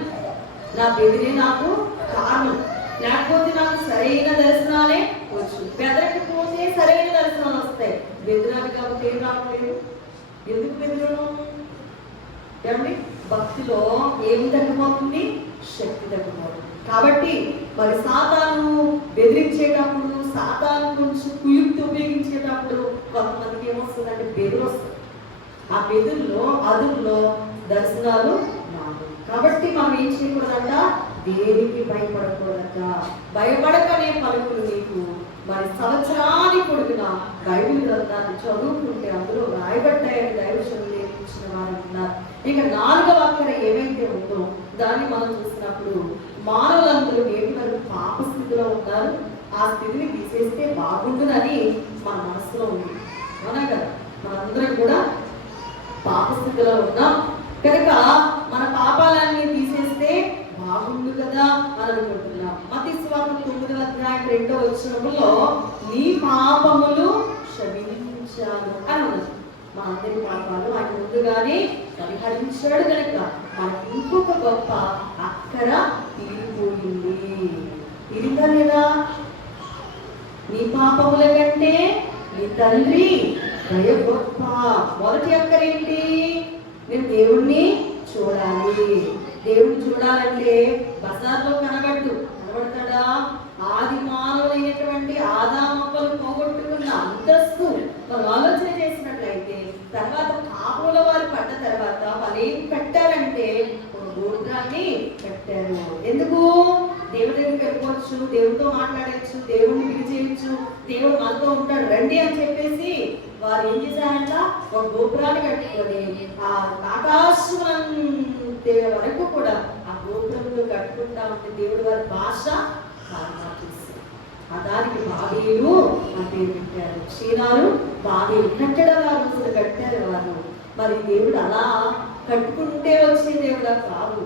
నా బెదిరే నాకు కారణం. లేకపోతే నాకు సరైన దర్శనాలే వచ్చు. బెదరకపోతే సరైన దర్శనాలు వస్తాయి. బెదిరాలు కాబట్టి ఏం రావట్లేదు. ఎందుకు బెదిరడం? ఏమండి భక్తిలో ఏమి తగ్గిపోతుంది? శక్తి తగ్గిపోతుంది. కాబట్టి మరి సాతాను బెదిరించేటప్పుడు, సాతాను గురించి కుయుక్తి ఉపయోగించేటప్పుడు కొంతమందికి ఏమొస్తుందంటే బెదిరి వస్తుంది. ఆ బెదురులో అదుల్లో దర్శనాలు రావు. కాబట్టి మనం ఏం చేయకూడదంట? దేనికి భయపడకూడదంట. భయపడకనే పలుకులు నీకు మరి సంవత్సరానికి పొడిగిన బైబిల్ గ్రంథాన్ని చదువుకుంటే అందులో రాయబడ్డాయని దైవజనులు నేర్పించిన వారు ఉన్నారు. ఇక 4వ అక్కర ఏమైతే ఉందో దాన్ని మనం చూసినప్పుడు మానవులందరూ నేటి వరకు పాప స్థితిలో ఉన్నారు. ఆ స్థితిని తీసేస్తే బాగుంటుందని మన మనసులో ఉంది. అవునా కదా? మనందరం కూడా పాప స్థితిలో ఉన్నాం కనుక మన పాపాలన్నీ తీసేస్తే బాగుండు కదా అని అనుకుంటున్నాం. మత్తయి సువార్త 9వ అధ్యాయం 2వ వచనంలో నీ పాపములు క్షమించాను అని ఉన్నది. మా అందరి పాపాలు ఆయన ముందుగానే పరిహరించాడు కనుక మనకి ఇంకొక గొప్ప అక్కర తీరిపోయింది. తీరిందా లేదా? నీ పాపముల కంటే నీ తండ్రి దయ గొప్ప. మొదటి అక్కరేంటి? నేను దేవుణ్ణి చూడాలి. దేవుణ్ణి చూడాలంటే బజార్లో కనబడతాడా? ఆది మానవులైనటువంటి ఆదామవ్వలు పోగొట్టుకున్న అంతస్తు మనం ఆలోచన చేసినట్లయితే తర్వాత పాపముల వారు పడ్డ తర్వాత వాళ్ళు ఏం పెట్టారంటే గోత్రాన్ని పెట్టారు. ఎందుకు? దేవుడి దగ్గరికి వెళ్ళిపోవచ్చు, దేవుడితో మాట్లాడచ్చు, దేవుడిని పిలిచేయచ్చు, దేవుడు మనతో ఉంటాడు రండి అని చెప్పేసి వారు ఏం చేశారంట? ఒక గోపురాన్ని కట్టుకొని ఆ ఆకాశం వరకు కూడా ఆ గోపురంలో కట్టుకుంటా ఉంటే దేవుడు వారి భాష మార్చేస్తారు. ఆ దానికి బాబేలు అని పేరు పెట్టారు. క్షీరాలు బాబేలు కట్టడగారు కట్టారు వారు. మరి దేవుడు అలా కట్టుకుంటే వచ్చే దేవుడా కాదు.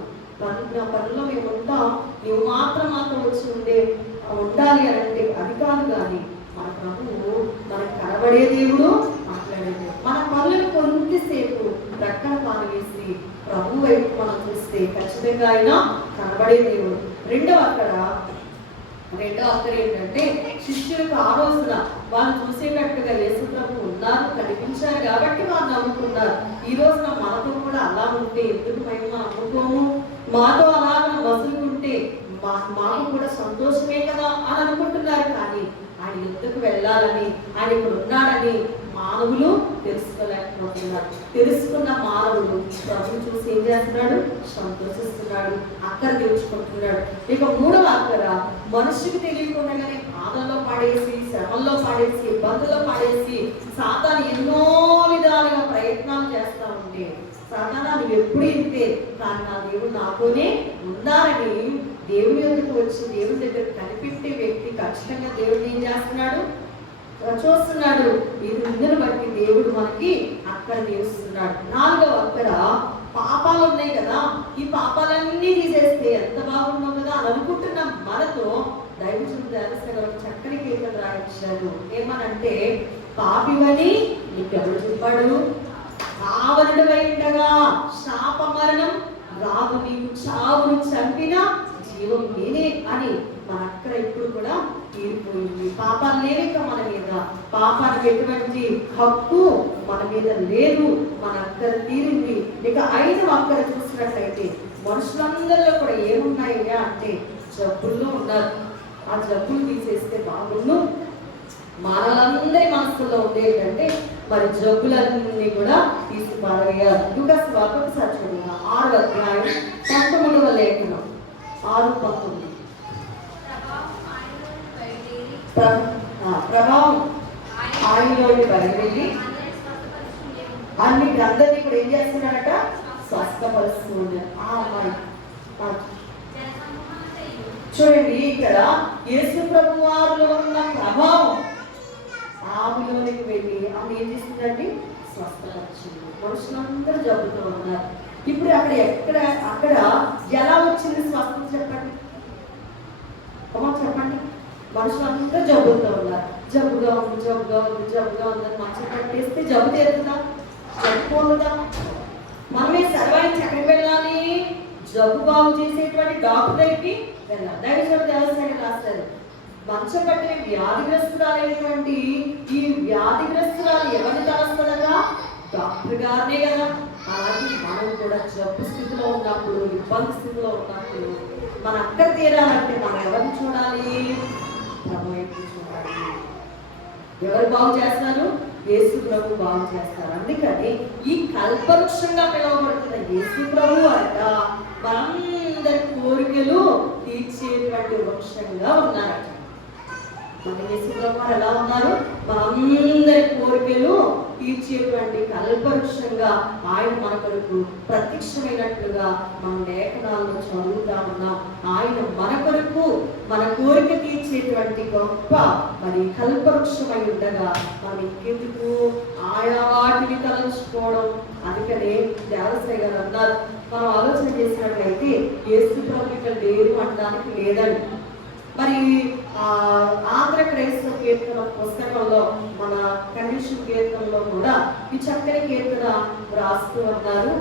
పనుల్లో మేము ఉంటాం, నువ్వు మాత్రం వచ్చి ఉండాలి అని అంటే అది కాదు. కానీ మన ప్రభువు మనకు కనబడే దేవుడు, మాట్లాడే దేవుడు. మన పనులను కొంతసేపు ప్రక్కన పారవేసి ప్రభు వైపు మనం చూస్తే ఖచ్చితంగా ఆయన కనబడే దేవుడు. రెండవ అక్కర ఏంటంటే శిష్యులకు ఆ రోజున వాళ్ళు చూసేటట్టుగా యేసు ప్రభు ఉన్నారు, కనిపించారు కాబట్టి వాళ్ళు నమ్ముకున్నారు. ఈ రోజున మనతో కూడా అలా ఉంటే ఎందుకు మేము నమ్ముకోము? మాతో అలాగ వసులుకుంటే మాకు కూడా సంతోషమే కదా అని అనుకుంటున్నారు. కానీ ఆయన ఎందుకు వెళ్ళాలని, ఆయన ఇప్పుడు ఉన్నాడని మానవులు తెలుసుకోలేకపోతున్నారు. తెలుసుకున్న మానవుడు ప్రభువు చూసి ఏం చేస్తున్నాడు? సంతోషిస్తున్నాడు, అక్కర తీర్చుకుంటున్నాడు. ఇక 3వ అక్కర మనుషుకి తెలియకుండానే బాధల్లో పడేసి, శ్రమల్లో పడేసి, ఇబ్బందుల్లో పడేసి సాతాను ఎన్నో విధాలుగా ప్రయత్నాలు చేస్తా ఉంటే సాతానా నువ్వు ఎప్పుడు ఇంతే, కానీ నా దేవుడు నాతోనే ఉన్నారని దేవుని దగ్గరకు వచ్చి దేవుని దగ్గర కనిపెట్టే వ్యక్తి ఖచ్చితంగా దేవుడిని ఏం చేస్తున్నాడు? చూస్తున్నాడు. ఇది ముందును బట్టి దేవుడు మనకి అక్కడ తీరుస్తున్నాడు. 4వ అక్కర పాపాలు ఉన్నాయి కదా, ఈ పాపాలన్నీ తీసేస్తే ఎంత బాగున్నావు కదా అని అనుకుంటున్న మనతో దైవజనుడు దేవస్థ చక్కని కీర్తన రాయించారు. ఏమనంటే పాపివని నీకెవరు చెప్పాడు? ఆవరణుడై ఉండగా శాప మరణం రాదు, నీకు చావును చంపిన జీవం నేనే అని మన అక్కడ ఇప్పుడు కూడా తీరిపోయింది. పాపాలు లేవిక మన మీద, పాపానికి ఎటువంటి హక్కు మన మీద లేదు. మన అక్కర తీరింది. ఇక 5వ అక్కర చూసినట్లయితే మనుషులందరిలో కూడా ఏమున్నాయా అంటే జబ్బుల్లో ఉన్నారు. ఆ జబ్బులు తీసేస్తే బాగుండు. మానవులందరి మనసులో ఉంది ఏంటంటే మరి జబ్బులన్నీ కూడా తీసి పారవేయాలి. లూకాసు వార్త ఒకసారి చూడండి, 6వ అధ్యాయం 19వ లేఖనం 6:19. ప్రభావం ఆయనలోని బయలువెళ్ళి అందరినీ కూడా ఏం చేస్తున్నాడట? స్వస్థపరుస్తూ ఉన్నారు. చూడండి, ఇక్కడ యేసు ప్రభు వారిలో ఉన్న ప్రభావం ఆమెలోనికి వెళ్ళి ఆమె ఏం చేస్తుందండి? స్వస్థపరిచింది. మనుషులందరూ జబ్బుతూ ఉన్నారు. ఇప్పుడు అక్కడ ఎలా వచ్చింది స్వస్థత చెప్పండి, చెప్పండి. మనుషులందరూ జబ్బుతూ ఉన్నారు. జబ్బుగా ఉందని మంచి పట్టేస్తే జబ్బు తీరుతుందా? జబ్బుపోతుందా? మనమే సర్వాయించి ఎక్కడికి వెళ్ళాలి? జబ్బు బాగు చేసేటువంటి డాక్టర్ దగ్గరికి వెళ్ళాలి. దైవజనుడు దేవస్థానం రాస్తారు, మంచం పట్టిన వ్యాధిగ్రస్తురాలైనటువంటి ఈ వ్యాధిగ్రస్తురాలు ఎవరిని తలస్తుందగా? డాక్టర్ గారినే కదా. అలాగే మనం కూడా జబ్బు స్థితిలో ఉన్నప్పుడు, ఇబ్బంది స్థితిలో ఉన్నప్పుడు మన అక్కడ తీరాలంటే మనం ఎవరిని చూడాలి? ప్రభువుని చూడాలి. ఎవరు బాగు చేస్తారు? యేసు ప్రభు బాగు చేస్తారు. అందుకని ఈ కల్పవృక్షంగా పిలువబడుతున్న యేసు ప్రభు అంట మనందరి కోరికలు తీర్చేటువంటి వృక్షంగా ఉన్నారట. మన యేసు ప్రభు ఎలా ఉన్నారు? మనందరి కోరికలు తీర్చేటువంటి కల్పవృక్షంగా ఆయన మన కొరకు ప్రత్యక్షమైనట్లుగా మనం లేఖనాల్లో చదువుతా ఉన్నాం. ఆయన మన కొరకు మన కోరిక తీర్చేటువంటి గొప్ప మరి కల్పవృక్షమై ఉండగా మనం ఇంకెందుకు ఆయా వాటిని తలంచుకోవడం? అందుకనే దేవశ్రీ గారు అన్నారు, మనం ఆలోచన చేసినట్లయితే యేసు ప్రభు ఇక్కడ లేరు అనడానికి లేదండి. మరి ఆంధ్ర క్రైస్తవ కీర్తన పుస్తకంలో మన కండిషన్ కీర్తనలో కూడా ఈ చక్కని కీర్తన రాస్తూ ఉన్నారు.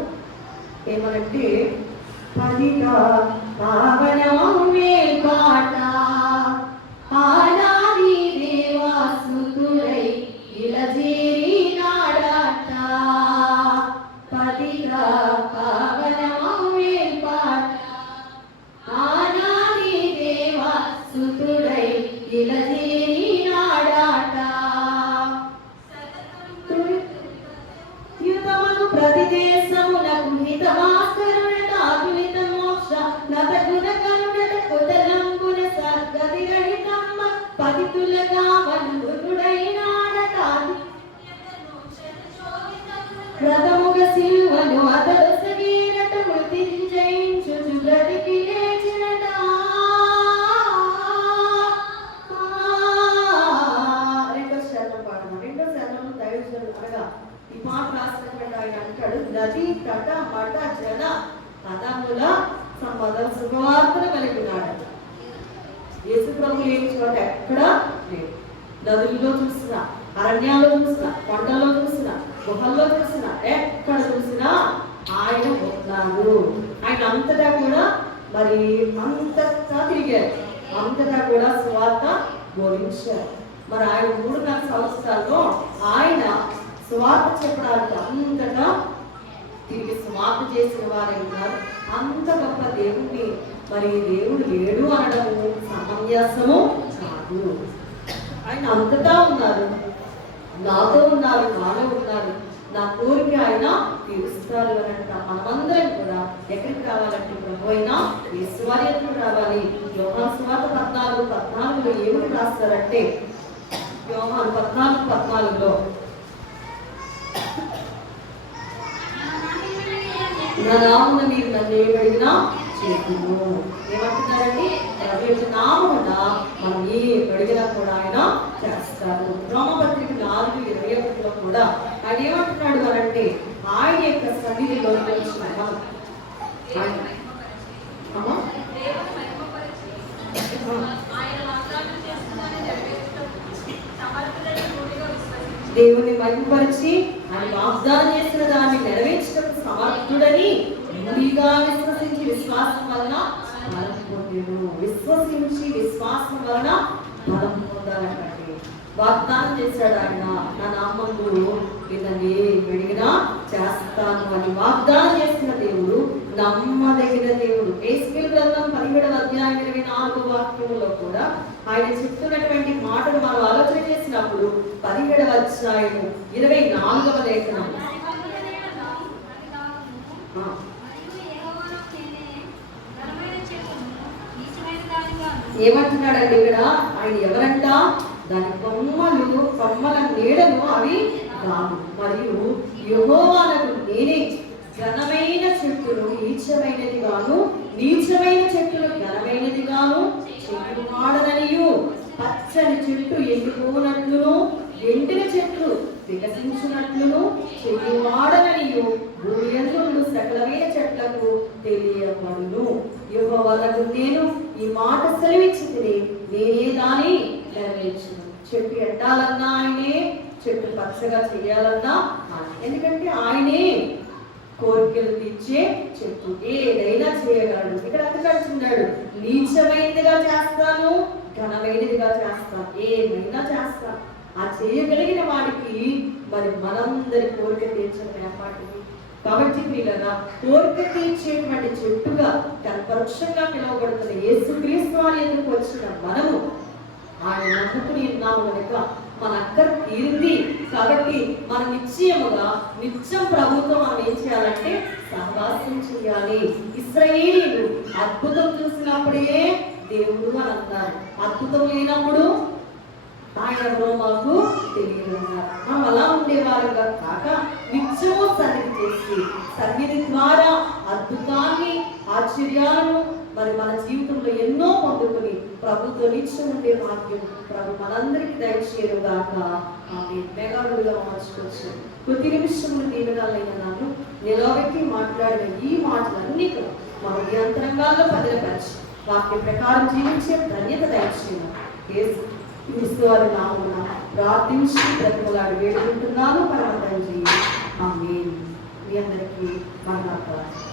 ఏమనంటే, పదిగా పావనమే పాట ఆనాది దేవాసుతులై ఇలజేరి నాడాట. పదిగా పావనమే పాట ఆనాది దేవాసుతుడై ఇలజేరి నాడాట. యుతమను ప్రతి దేశమునకు హితమాకరుణత అతులిత మోక్ష నత గుణకరుణత కుతలంబున సద్గతి రహితమ్మ పతితులగా వనుడుడైనాడట. ప్రథముగ సిలువను అతడు సగీరట మృత్యుంజయించుచు బ్రతికి లేచినట. రెండో శరణం దైవజనుడు అనగా ఈ మాట రాసినటువంటి ఆయన అంటాడు, నది తట మట జన పదముల సంబంధం శుభవార్తను కలిగి ఉన్నాడు. యేసు ప్రభు లేని చోట ఎక్కడా లేదు. నదుల్లో చూసినా, అరణ్యాల్లో చూసినా, కొండల్లో చూసినా, గుహల్లో చూసినా, ఎక్కడ చూసినా ఆయన ఉన్నారు. ఆయన అంతటా కూడా మరి అంతటా తిరిగారు, అంతటా కూడా సువార్త బోధించారు. మరి ఆయన 3.5 సంవత్సరాల్లో ఆయన సువార్త చెప్పడానికి అంతటా తిరిగి సువార్త చేసిన వారే ఉన్నారు. అంత గొప్ప దేవుణ్ణి మరి దేవుడు లేడు అనడము సమంజసము కాదు. ఆయన అంతటా ఉన్నారు, నాతో ఉన్నారు, నాలో ఉన్నారు. నా కోరిక ఆయన తీరుస్తారు అని అంట. మనమందరం కూడా ఎక్కడికి రావాలంటే ప్రభు అయినా యేసువారి ఎదురు రావాలి. యోహాను సువార్త 14:14 ఏమని రాస్తారంటే, యోహాను 14:14 నా నామమున మీరు నన్ను ఏమడిగినా చేతును. ఏమంటున్నారండి? ప్రభు యొక్క నామమున మనం ఏ అడిగినా కూడా ఆయన చేస్తారు. రోమపత్రిక 4:21 కూడా ఆయన ఏమంటున్నాడు అనంటే, ఆయన యొక్క సన్నిధిలో వచ్చిన మనం దేవుని మహిమపరిచి ఆయన వాగ్దానం చేసిన దాన్ని నెరవేర్చడం సమర్థుడని మూడిగా విశ్వసించి విశ్వాసం వలన బలం పొందెను. విశ్వసించి విశ్వాసం వలన బలం పొందాలంటే వాగ్దానం చేశాడు ఆయన, నా నామందు ఇదని అడిగినా చేస్తాను అని వాగ్దానం చేసిన దేవుడు నమ్మదగిన దేవుడు. ఎహెజ్కేలు గ్రంథం 17వ అధ్యాయం 24వ వాక్యములో కూడా ఆయన చెప్తున్నటువంటి మాటలు మనం ఆలోచన చేసినప్పుడు 17వ అధ్యాయము 24వ లేఖనం ఏమంటున్నాడండి ఇక్కడ ఆయన? ఎవరంట? దాని కొమ్మల నీడను అవి కాదు, మరియు యెహోవానకు నేనే ఘనమైన చెట్టును నీచమైనది గాను, నీచమైన చెట్టును ఘనమైనది గాను చెట్టువాడననియు, పచ్చని చెట్టు ఎండిపోనట్లును ఎండిన చెట్లు వికసించినట్లును చెట్టువాడననియు భూయందు సకలమైన చెట్లకు తెలియబడును. యెహోవానకు నేను ఈ మాట సెలవిచ్చితిని, నేనే దాని నెరవేర్చును. చెట్టు ఎండాలన్నా ఆయనే, చెట్టు పచ్చగా చేయాలన్నా ఆయన. ఎందుకంటే ఆయనే కోరికలు తీర్చే చెట్టు, ఏదైనా చేయగలడు. ఇక్కడ అందుకంటున్నాడు, నీచమైనదిగా చేస్తాను, ఘనమైనదిగా చేస్తాను, ఏమైనా చేస్తాను. ఆ చేయగలిగిన వాడికి మరి మనందరి కోరిక తీర్చడం ఏర్పాటు. కాబట్టి ప్రియులారా, కోరిక తీర్చేటువంటి చెట్టుగా కల్పవృక్షంగా పిలువబడుతున్న యేసుక్రీస్తు వారి ఎందుకు వచ్చిన మనము ఆయన నమ్ముకుని ఉన్నాము కనుక మన అక్కర తీరింది. కాబట్టి మన నిత్యం ప్రభుత్వం మనం ఏం చేయాలంటే సహవాసం చేయాలి. ఇశ్రాయేలీయులు అద్భుతం చూసినప్పుడే దేవుడు అని అన్నారు, అద్భుతం లేనప్పుడు ఆయన ఎవరో మాకు తెలియదు అన్నారు. మనం అలా ఉండేవారుగా కాక నిత్యము సన్నిధి చేసి సన్నిధి ద్వారా అద్భుతాన్ని ఆశ్చర్యాలను మరి మన జీవితంలో ఎన్నో పొందుకొని ప్రభుత్వ నిత్యం ఉండే భాగ్యం ప్రభు మనందరికీ దయచేయరుగాక. ఆమె మేఘాలుగా మార్చుకోవచ్చు. కొద్ది నిమిషంలో దీవెనాలైన నన్ను నిలబెట్టి మాట్లాడిన ఈ మాటలన్నీ మన యంత్రంగాల్లో పదిలపరిచి వాక్య ప్రకారం జీవించే ధన్యత దయచేయను. క్రీస్తువారి నామమున ప్రార్థించి బ్రతిమలాడి వేడుకుంటున్నాను పరమ తండ్రి. ఆమేన్. మీ అందరికీ వందనాలు.